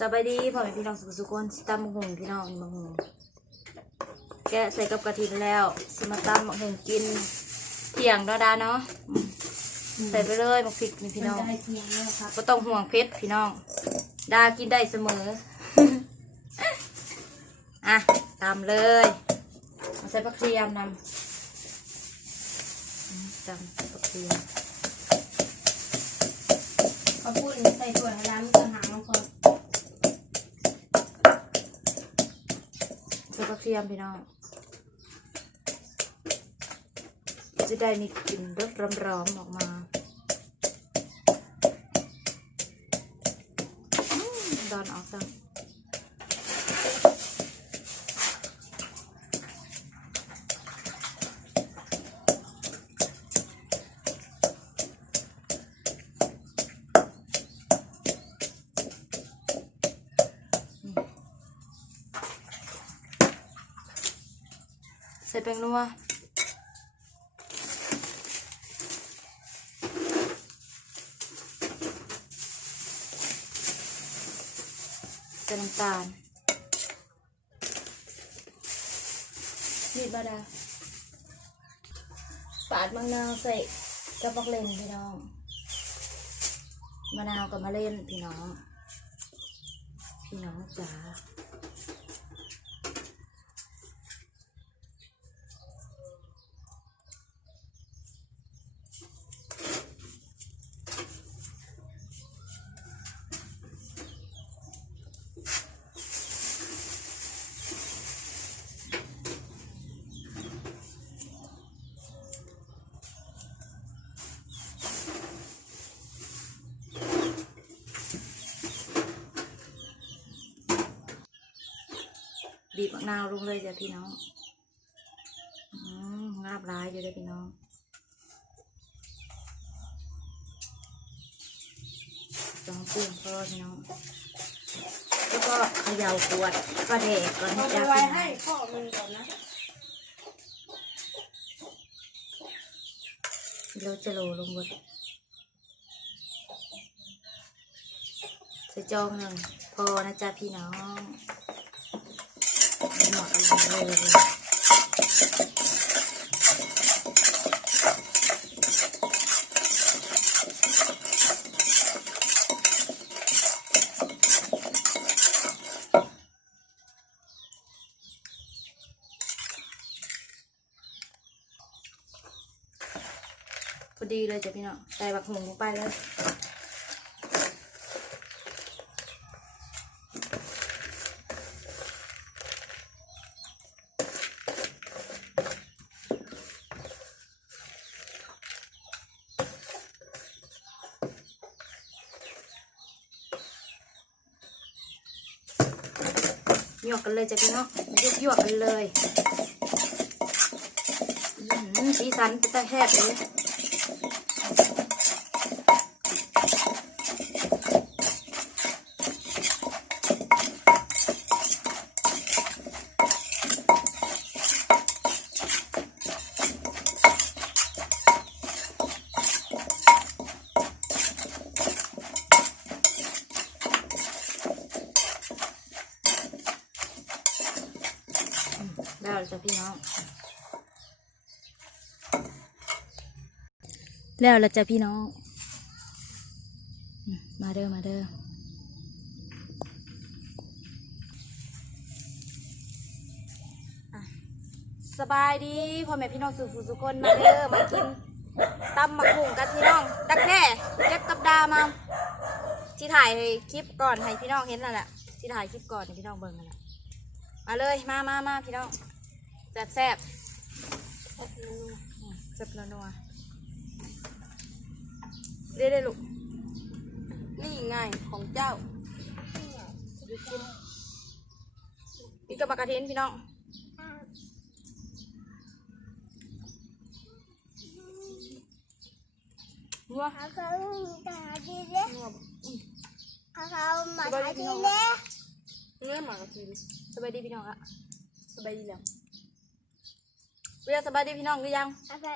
สบายดีพ่อแม่พี่น้องสุขสุขคนสิตำมะฮุงพี่น้องนี่มะฮุงแกะใส่กับกระถินแล้วสิมาตำมะฮุงกินเที่ยงดาดาเนาะอืมใส่ไปเลยมะพริกนี่พี่น้องได้เพียงแล้วครับก็ต้องห่วงเพชรพี่น้องดากินได้เสมออะตามเลยเอาใส่ผักเทียมนำอืมตำผักเทียมเขาพูดใส่ถั่วแล้ ใส่ผักเทียมพี่น้องจะได้มีกลิ่นรสร้อนๆออกมาดอนออกจัง ส่แป้งนัวใส่น้ำตาลนี่บาดาปาดมะนาวใส่กระบอกเล่นพี่น้อง มะนาวกับมะเล่นพี่น้อง พี่น้องจ๋า บีบมะนาวลงเลยจ้ะพี่น้องอืมงาบร้ายอยู่เลยพี่น้องสองปุ้งพอพี่น้อง แล้วก็เขย่าขวดปลาเด็กก่อนเอานะไปจ้ะไว้พี่น้ให้องพ่อมันก่อนนะเราจะโรยลงบนใส่จองหนึ่งพอนะจ๊ะพี่น้อง หมดเลยพอดีเลยจ้ะพี่น้องใส่บักหมูลงไปเลย กันเลยจ้ะพี่น้องยุบยวกกันเลยสีสันจะแทบเลย ได้แล้วจ้ะพี่น้อง แล้วละจ้ะพี่น้อง มาเด้อมาเด้อสบายดีพ่อแม่พี่น้องสุขุสุคนมาเด้อมากินตำหมักหุงกันพี่น้องดักแค่เก็บกับดามาที่ถ่ายคลิปก่อนให้พี่น้องเห็นนั่นแหละที่ถ่ายคลิปก่อนให้พี่น้องเบิ่งนั่นแหละมาเลยมามามาพี่น้อง แซ่บแซ่บแซ่บนัวอืมแซ่บนัวเด้ได้ลูก นี่ไงของเจ้านี่กับมากระเทนพี่น้องนัวเขาเขาตาดีเลยนัวอืมเขาเขามาตาดีเลยเนื้อหมากระเทียมสบายดีพี่น้องอะสบายดีแล้ว เรียกสบายดีพี่น้องหรือยังเขาไป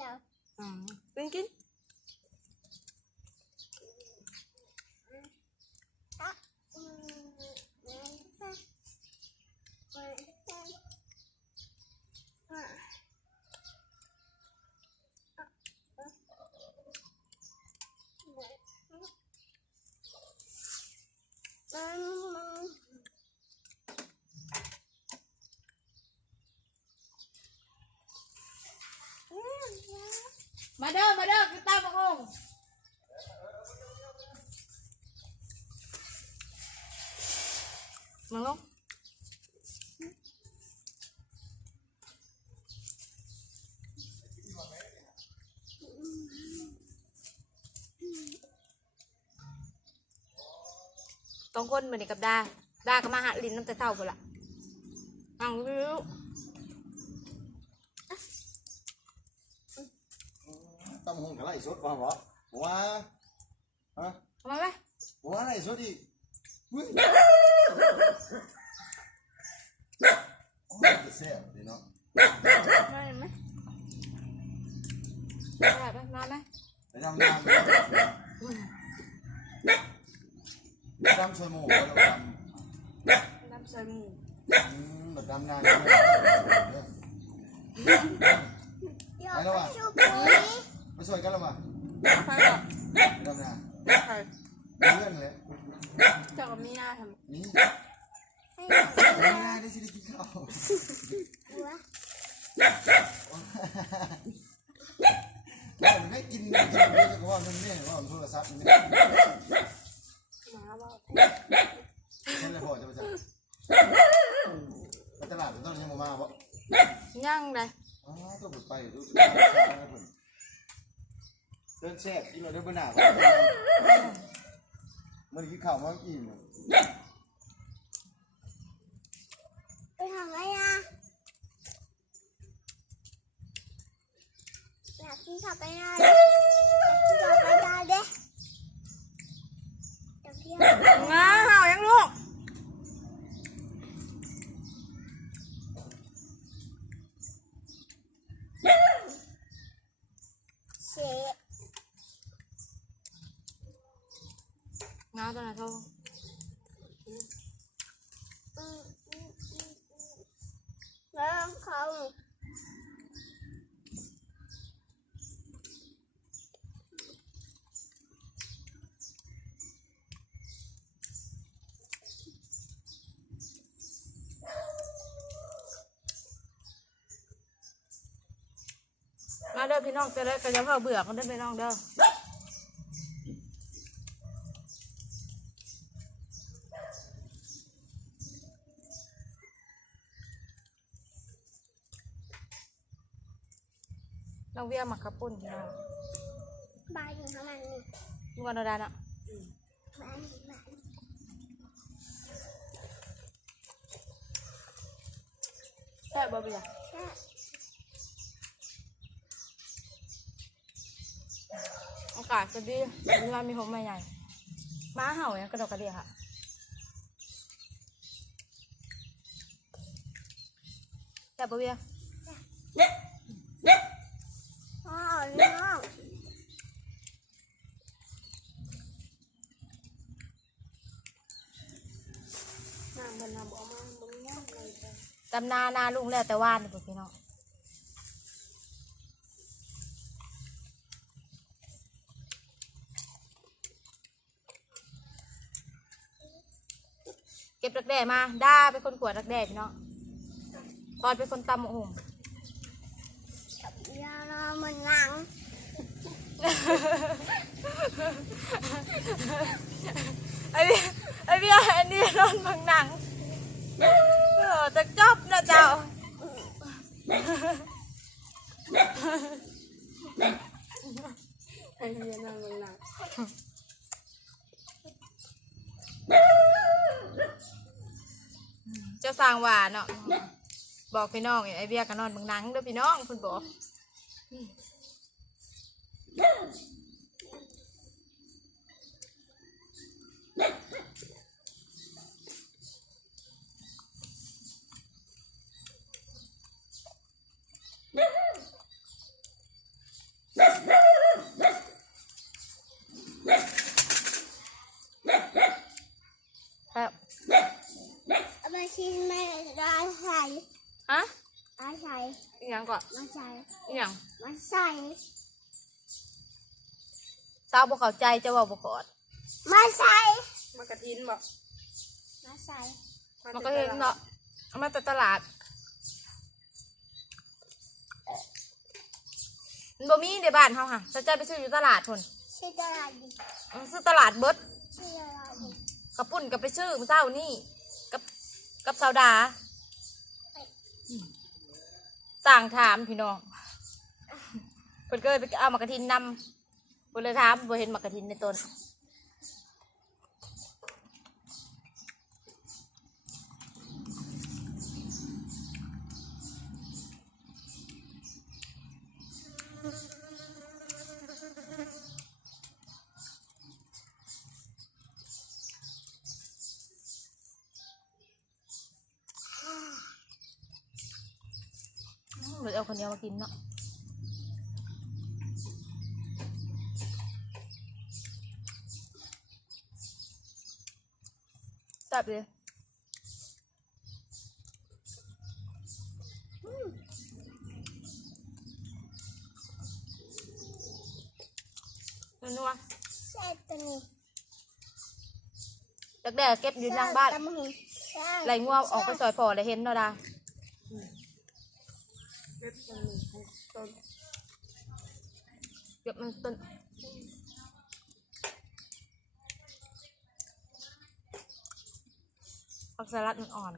เราอืมกินกิน มาเด้อกินตามมาหงมาลงต้องคนเหมือนกับดาดาก็มาหาลินน้ำแต่เท่าพุ่นละนั่งวิว ตำหงกับไรสดบ่บ่ว่าฮะทำไมไหมว่าไรสดอีกเฮ้ยโอ้ยแซ่บดีเนาะมาเห็นไหมมาแบบนอนไหมไปทำงานไปทำช่วยหมูไปทำน้ำใส่หมูอืมแบบทำงานเดี๋ยวไป ชูปุ๋ยไปช่วยกันแล้วมาใครบอกไปทำงานใครเพื่อนเลยเจ้ากับมีหน้าทนี่ให้หน่อยไปงานได้สิได้กินข้าวหัวว่ามันไม่กินกินเลยจะว่ามันไม่ว่ามันโทรศัพท์มันไม่ำหมาว่าใช่เลยพ่อจะไปจับไปตลาดต้องยังมาบ่ย่างเลยอ๋อต้องไปดู เดินแซ่บกินเราเดินบนหน้ามันกินข้าวมาอิ่มไปทำอะไรนะอยากกินข้าวไปนานอยากกินข้าวไปนานเด้อยากกินข้าว งาเห่ายังลูก เสีย งาตัวไหนโทร อืมอืมอืมอืมแล้วเขา มา เด้อพี่น้องจะได้กันจะเผาเบื่อกันเด้อพี่น้องเด้อน้องเวียหมักกระปุ่นพี่น้องบายถึงทำไมนี่มึงก่อนเอาดานะบายบายแซ่บบ่เบียร์ใช่ อา กาศจะดีเวลามีหมใหญ่ๆม้าเห่าเนี่ยกระดกกระเดียค่ะแต่บเวียพ่อน้องน้ำมันนำออกมาบนย่างเลยจ้ะตำนานาลุงแล้วแต่ว่านนี่พี่น้องเก็บดัก แด้มาด้าเป็นคนขวดดักแด้พี่น้องพอดเป็นคนตำโอ่งยาวนอนมันหนังไอ้เบี้ยไอ้เบี้ยอันนี้นอนบังหนังเออจะจบนะเจ้าให้เบียร์นั่งลงหนัก เจ้าสร้างว่าเนาะบอกพี่น้องไอ้เบียกันนอนบังหนังเด้อพี่น้องคุณบอกครับ เอาไปชิ้นไม่ได้ใส่ ฮะ มาใส่ อีหยัง ก่อนมาใส่อีหยังมาใส่สาวบ่เข้าใจจะเว่าบ่ขอดมาใส่มากระทินบอกมาใส่มันก็เห็นเนาะเอามาแต่ตลาดมันบ่มีในบ้านเฮาค่ะจะจะไปซื้ออยู่ตลาดพุ่นชื่อตลาดดิอืมซื้อตลาดเบิดชื่อตลาดดิกระปุ่นกับไปซื้อมื้อเช้านี่กับกับสาวดา อืม สั่งถามพี่น้องเพิ่นก็เลยไปเอามากระทินนำเพิ่นเลยถามบ่เห็นมากระทินในต้น หรือเอาคนเดียวมากินเนาะจับเลยนัวใช่ตัวนี้ๆแดกๆเก็บอยู่หลังบ้านตำหูใช่ไหลงัวออกไปซอยพอเลยเห็นเนาะดา เว็บตัวนี้ของต้นเก็บมันต้นผักสลัดมันอ่อน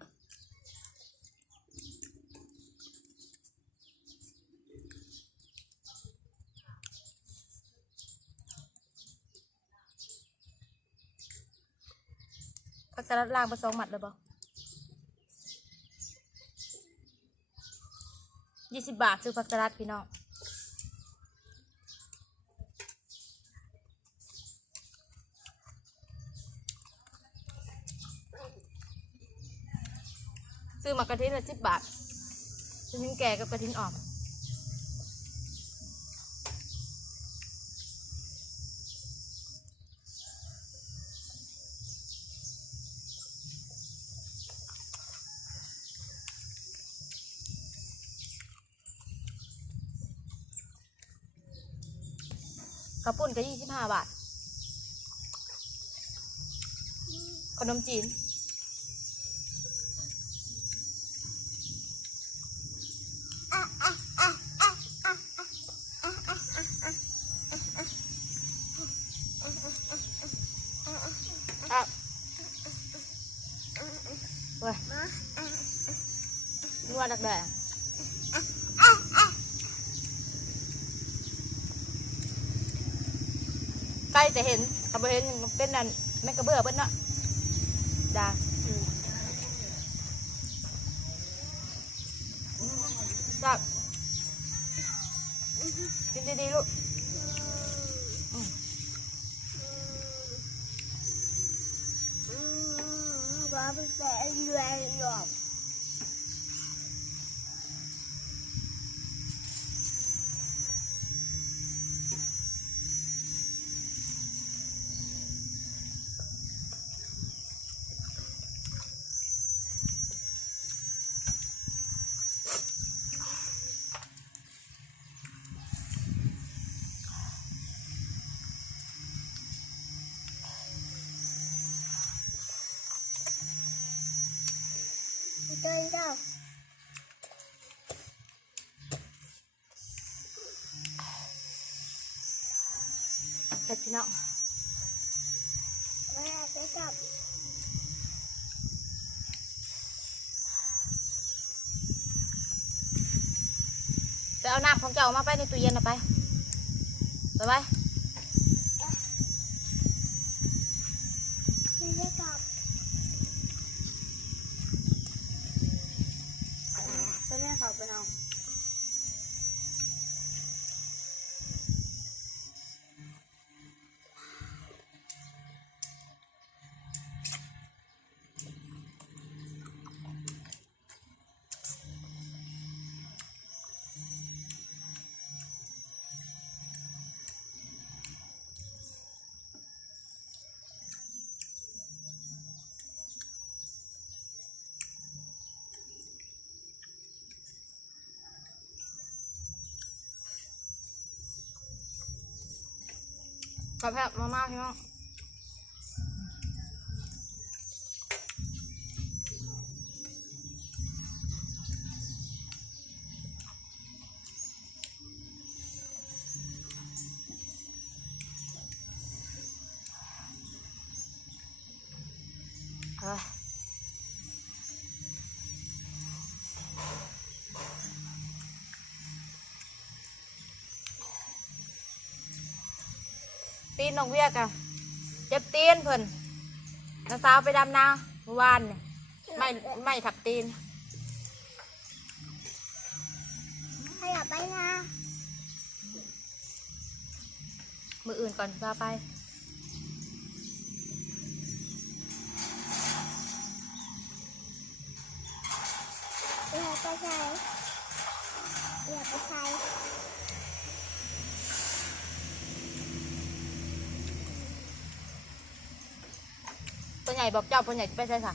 ผักสลัดล่างไปสองหมัดเล ยี่สิบบาทซื้อผักสลัดพี่น้องซื้อมากระทินละสิบบาทกระทินแก่กับกระทินอ่อน กระปุ่นก็ยี่สิบห้าบาท ขนมจีน ครับเว้ยนัวดักแด่ ใกล้แต่เห็นกระเบเห็นเป็นนั่นแม่กระเบื้อเบิ้เนาะดาจับกินดีๆลูกอืมว่าเป็นแต่แรงหรอก ตัวเจ้า เนาะแม่จะจับไปเอาน้ำของเจ้ามาไปในตู้เย็นนะไปไปไปไม่ได้กลับ กับแพบมากๆพี่น้อง ตีนน้องเวียกอะเจ็บตีนเพิ่นน้าสาวไปดำนาเมื่อวานเนี่ยไม่ไม่ทับตีนให้อย่าไปนะ มืออื่นก่อนพาไปอย่าไปใช้อย่าไปใช้ ตัวใหญ่บอกเจ้าตัวใหญ่จะไปใช่ค่ะ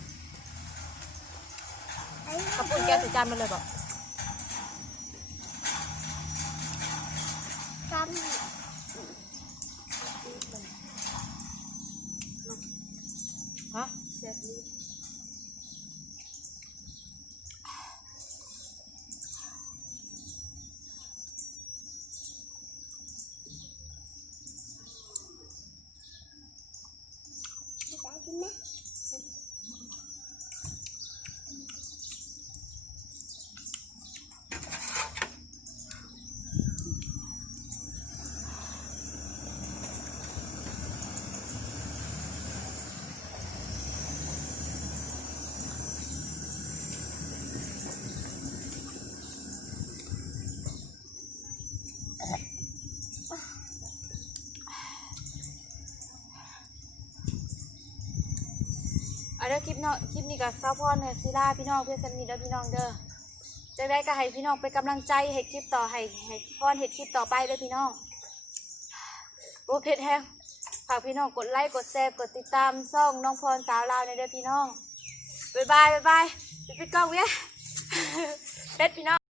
ไอ้ขับปุ่นแก้วสุจานมาเลยบอกกำฮะ เด้อคลิปเนาะคลิปนี้กับซาวพอนเนี่ยซีล่าพี่น้องเพื่อนสนิทเด้อพี่น้องเด้อจะได้ก็ให้พี่น้องเป็นกำลังใจให้คลิปต่อให้ให้พรเห็ดคลิปต่อไปเด้อพี่น้องโอ้เผ็ดแฮงฝากพี่น้องกดไลค์กดแชร์กดติดตามซ่องน้องพรสาวลาวในเด้อพี่น้องบ๊ายบายบ๊ายบายปิดปิดกล้องเวียเผ็ดพี่น้อง